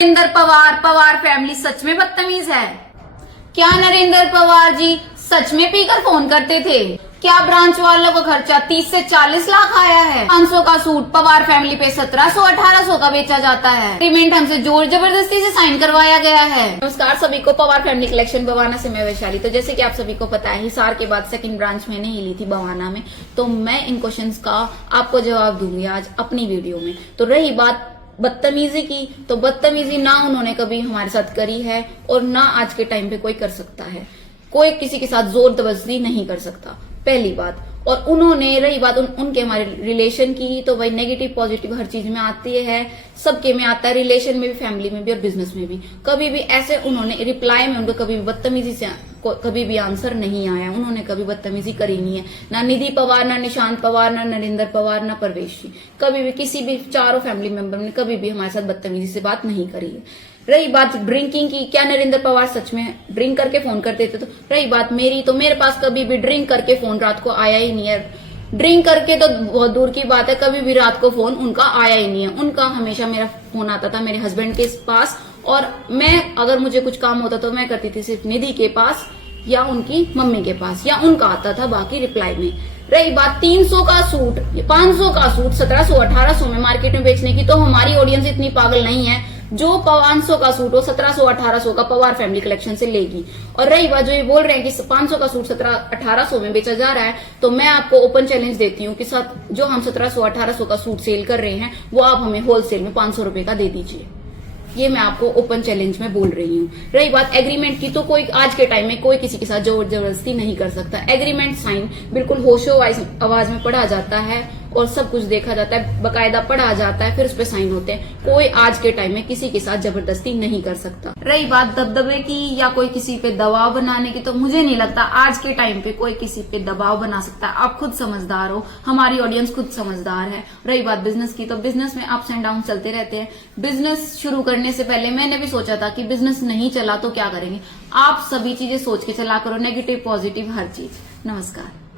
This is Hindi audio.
नरेंद्र पवार फैमिली सच में बदतमीज है क्या? नरेंद्र पवार जी सच में पीकर फोन करते थे क्या? ब्रांच वालों को खर्चा 30 से 40 लाख आया है। 500 का सूट पवार फैमिली पे 1700-1800 का बेचा जाता है। एग्रीमेंट हमसे जोर जबरदस्ती से साइन करवाया गया है। नमस्कार सभी को, पवार फैमिली कलेक्शन बवाना से मैं वैशाली। तो जैसे कि आप सभी को पता है, हिसार के बाद सेकंड ब्रांच मैंने ही ली थी बवाना में, तो मैं इन क्वेश्चंस का आपको जवाब दूंगी आज अपनी वीडियो में। तो रही बात बदतमीजी की, तो बदतमीजी ना उन्होंने कभी हमारे साथ करी है और ना आज के टाइम पे कोई कर सकता है। कोई किसी के साथ जोर जबरदस्ती नहीं कर सकता, पहली बात। और उन्होंने रही बात उनके हमारे रिलेशन की, तो भाई नेगेटिव पॉजिटिव हर चीज में आती है, सबके में आता है, रिलेशन में भी, फैमिली में भी और बिजनेस में भी। कभी भी ऐसे उन्होंने रिप्लाई में उनको कभी बदतमीजी से कभी भी आंसर नहीं आया। उन्होंने कभी बदतमीजी करी नहीं है, ना निधि पवार, ना निशांत पवार, ना नरेंद्र पवार, ना परवेश जी। कभी भी किसी भी चारों फैमिली मेंबर ने कभी भी हमारे साथ बदतमीजी से बात नहीं करी है। रही बात ड्रिंकिंग की, क्या नरेंद्र पवार सच में ड्रिंक करके फोन करते थे? तो रही बात मेरी, तो मेरे पास कभी भी ड्रिंक करके फोन रात को आया ही नहीं है। ड्रिंक करके तो बहुत दूर की बात है, कभी भी रात को फोन उनका आया ही नहीं है। उनका हमेशा मेरा फोन आता था मेरे हस्बैंड के पास, और मैं अगर मुझे कुछ काम होता तो मैं करती थी सिर्फ निधि के पास या उनकी मम्मी के पास, या उनका आता था बाकी रिप्लाई में। रही बात 300 का सूट, 500 का सूट 1700-1800 में मार्केट में बेचने की, तो हमारी ऑडियंस इतनी पागल नहीं है जो 500 का सूट वो 1700-1800 का पवार फैमिली कलेक्शन से लेगी। और रही बात जो ये बोल रहे हैं कि 500 का सूट 1700-1800 में बेचा जा रहा है, तो मैं आपको ओपन चैलेंज देती हूँ कि जो हम 1700-1800 का सूट सेल कर रहे हैं वो आप हमें होलसेल में 500 रुपए का दे दीजिए। ये मैं आपको ओपन चैलेंज में बोल रही हूँ। रही बात एग्रीमेंट की, तो कोई आज के टाइम में कोई किसी के साथ जोर जबरदस्ती नहीं कर सकता। एग्रीमेंट साइन बिल्कुल होशो आवाज में पढ़ा जाता है और सब कुछ देखा जाता है, बकायदा पढ़ा जाता है, फिर उस पर साइन होते हैं। कोई आज के टाइम में किसी के साथ जबरदस्ती नहीं कर सकता। रही बात दबदबे की या कोई किसी पे दबाव बनाने की, तो मुझे नहीं लगता आज के टाइम पे कोई किसी पे दबाव बना सकता है। आप खुद समझदार हो, हमारी ऑडियंस खुद समझदार है। रही बात बिजनेस की, तो बिजनेस में अप्स एंड डाउन चलते रहते हैं। बिजनेस शुरू करने से पहले मैंने भी सोचा था कि बिजनेस नहीं चला तो क्या करेंगे। आप सभी चीजें सोच के चला करो, नेगेटिव पॉजिटिव हर चीज। नमस्कार।